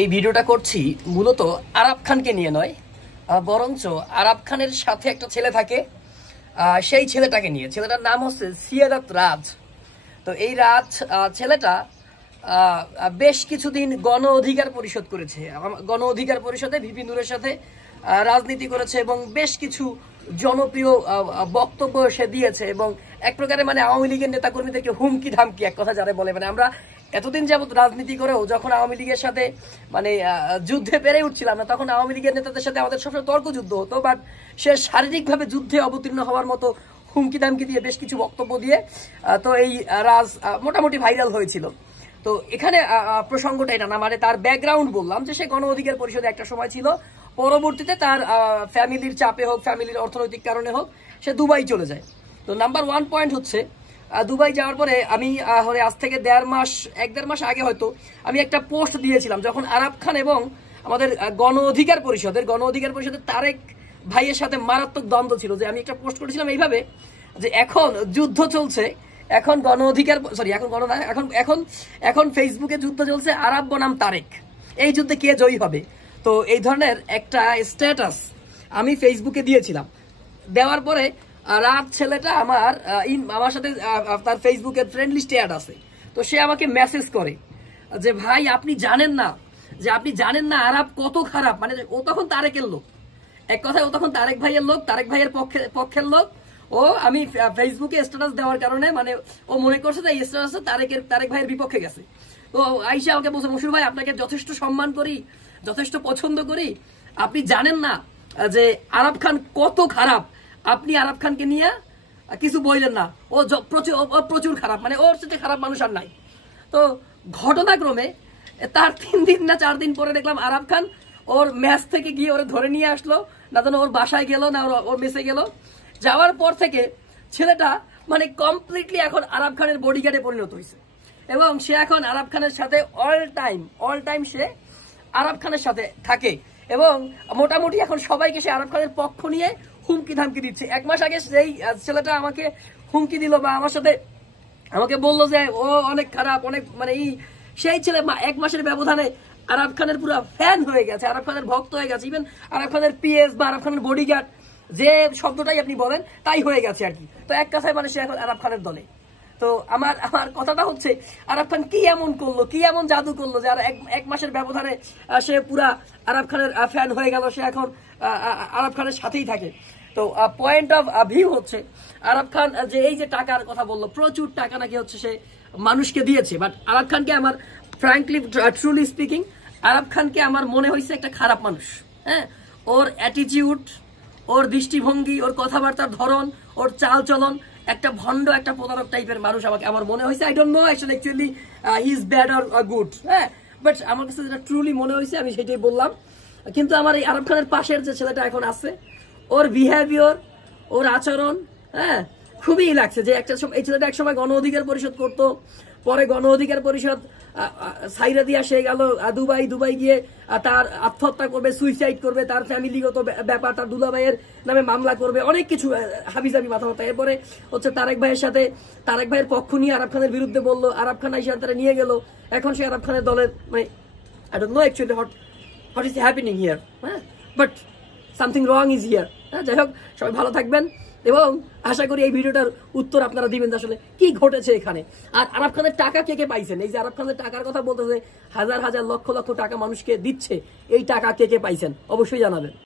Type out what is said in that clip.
এই ভিডিওটা করছি মূলত আরাব খানকে নিয়ে নয়, বরঞ্চ আরাব খানের সাথে একটা ছেলে থাকে, সেই ছেলেটাকে নিয়ে। ছেলেটার নাম হচ্ছে সিয়াদাত রাজ। তো এই রাজ ছেলেটা বেশ কিছুদিন গণ অধিকার পরিষদ করেছে। গণ অধিকার পরিষদে ভিপি নূরের সাথে রাজনীতি করেছে এবং বেশ কিছু জনপ্রিয় বক্তব্য সে দিয়েছে এবং এক প্রকারে মানে আওয়ামী লীগের নেতাকর্মীদেরকে হুমকি ধামকি, এক কথা যারা বলে, মানে আমরা এতদিন যাবত রাজনীতি করেও যখন আওয়ামী লীগের সাথে মানে যুদ্ধে পেরে উঠছিলাম না, তখন আওয়ামী লীগের নেতাদের সাথে আমাদের সবসময় তর্ক যুদ্ধ হতো, বাট সে শারীরিকভাবে যুদ্ধে অবতীর্ণ হওয়ার মতো হুমকি দামকি দিয়ে বেশ কিছু বক্তব্য দিয়ে তো এই রাজ মোটামুটি ভাইরাল হয়েছিল। তো এখানে প্রসঙ্গটা এটা না, মানে তার ব্যাকগ্রাউন্ড বললাম যে সে গণ অধিকার পরিষদে একটা সময় ছিল, পরবর্তীতে তার ফ্যামিলির চাপে হোক, ফ্যামিলির অর্থনৈতিক কারণে হোক, সে দুবাই চলে যায়। তো নাম্বার 1 পয়েন্ট হচ্ছে, দুবাই যাওয়ার পরে আমি আজ থেকে এক দেড় মাস আগে হয়তো আমি একটা পোস্ট দিয়েছিলাম, যখন আরাব খান এবং আমাদের গণ অধিকার পরিষদের তারেক ভাইয়ের সাথে মারাত্মক দ্বন্দ্ব ছিল, যে আমি একটা পোস্ট করেছিলাম এইভাবে যে এখন যুদ্ধ চলছে, এখন গণ অধিকার এখন ফেসবুকে যুদ্ধ চলছে আরাব বনাম তারেক, এই যুদ্ধে কে জয়ী হবে। তো এই ধরনের একটা স্ট্যাটাস আমি ফেসবুকে দিয়েছিলাম। দেওয়ার পরে রাত ছেলেটা আমার সাথে তার ফেসবুকের ফ্রেন্ড লিস্টে অ্যাড আছে। তো সে আমাকে মেসেজ করে যে ভাই আপনি জানেন না আরাব কত খারাপ, মানে ও তখন তারেকের লোক, এক কথায় ও তখন তারেক ভাইয়ের লোক, তারেক ভাইয়ের পক্ষের লোক। ও আমি ফেসবুকে স্ট্যাটাস দেওয়ার কারণে মানে ও মনে করছে যে এই স্ট্যাটাসটা তারেক ভাইয়ের বিপক্ষে গেছে। তো আইসা আমাকে বলছে, মশুর ভাই আপনাকে যথেষ্ট সম্মান করি, যথেষ্ট পছন্দ করি, আপনি জানেন না যে আরাব খান কত খারাপ, আপনি আরাব খানকে নিয়ে কিছু বললেন না, ও প্রচুর খারাপ, মানে ওর সাথে খারাপ মানুষ আর নাই। তো ঘটনাক্রমে তার 3 দিন না 4 দিন পরে দেখলাম আরাব খান ওর ম্যাচ থেকে গিয়ে ওরা ধরে নিয়ে আসলো, না যেন ওর বাসায় গেল না ওর মেসে গেল। যাওয়ার পর থেকে ছেলেটা মানে কমপ্লিটলি এখন আরাব খানের বডিগার্ডে পরিণত হয়েছে এবং সে এখন আরাব খানের সাথে অল টাইম সে আরাব খানের সাথে থাকে এবং মোটামুটি এখন সবাইকে সে আরাব খানের পক্ষ নিয়ে হুমকি ধামকি দিচ্ছে। 1 মাস আগে সেই ছেলেটা আমাকে হুমকি দিল বা আমাকে বললো যে ও অনেক খারাপ, অনেক মানে সেই ছেলে 1 মাসের ব্যবধানে আরাব খানের পুরো ফ্যান হয়ে গেছে, আরাব খানের ভক্ত হয়ে গেছে, ইভেন আরাব খানের পিএস বা আরাব খানের বডিগার্ড যে শব্দটাই আপনি বলেন তাই হয়ে গেছে আর কি। তো এক কথায় মানে সে এখন আরাব খানের দলে। তো আমার কথাটা হচ্ছে, আরাব খান কি এমন করলো, কি এমন জাদু করলো যে আর 1 মাসের ব্যবধানে সে পুরা আরাব খানের ফ্যান হয়ে গেল, সে এখন আরাব খানের সাথেই থাকে। তো পয়েন্ট অফ ভিউ হচ্ছে, আরাব খান যে এই যে টাকার কথা বললো, প্রচুর টাকা নাকি হচ্ছে সে মানুষকে দিয়েছে, বাট আরাব খানকে আমার ফ্র্যাঙ্কলি ট্রুলি স্পিকিং আরাব খানকে আমার মনে হয়েছে একটা খারাপ মানুষ। হ্যাঁ, ওর অ্যাটিটিউড, ওর দৃষ্টিভঙ্গি, ওর কথাবার্তার ধরন, ওর চাল চলন, একটা ভণ্ড, একটা প্রতারক টাইপের মানুষ আমার মনে হয়েছে। I don't know actually he is bad or good, হ্যাঁ, বাট আমার কাছে যেটা ট্রুলি মনে হয়েছে আমি সেটাই বললাম। কিন্তু আমার এই আরাব খানের পাশের যে ছেলেটা এখন আছে, ওর বিহেভিয়ার, ওর আচরণ, হ্যাঁ, খুবই লাগছে যে এই ছেলেটা একসময় গণ অধিকার পরিষদ করতো, পরে গণ অধিকার পরিষদ সাইরা দিয়া সে গেল দুবাই গিয়ে তার আত্মহত্যা করবে, সুইসাইড করবে, তার ফ্যামিলিগত ব্যাপার, তার দুলাভাইয়ের নামে মামলা করবে, অনেক কিছু হাবিজাবি মাথা। এরপরে হচ্ছে তারেক ভাইয়ের পক্ষ নিয়ে আরাব খানের বিরুদ্ধে বললো, আরাব খান আইসা তারা নিয়ে গেল, এখন সে আরাব খানের দলের মানে I don't know actually what is happening here, হ্যাঁ, but something wrong is here. হ্যাঁ, যাই হোক, সবাই ভালো থাকবেন এবং আশা করি এই ভিডিওটার উত্তর আপনারা দিবেন যে আসলে কি ঘটেছে এখানে। আর আরাব খানের টাকা কে পাইছেন, এই যে আরাব খানের টাকার কথা বলতেছে, হাজার লক্ষ টাকা মানুষকে দিচ্ছে, এই টাকা কে পাইছেন অবশ্যই জানাবেন।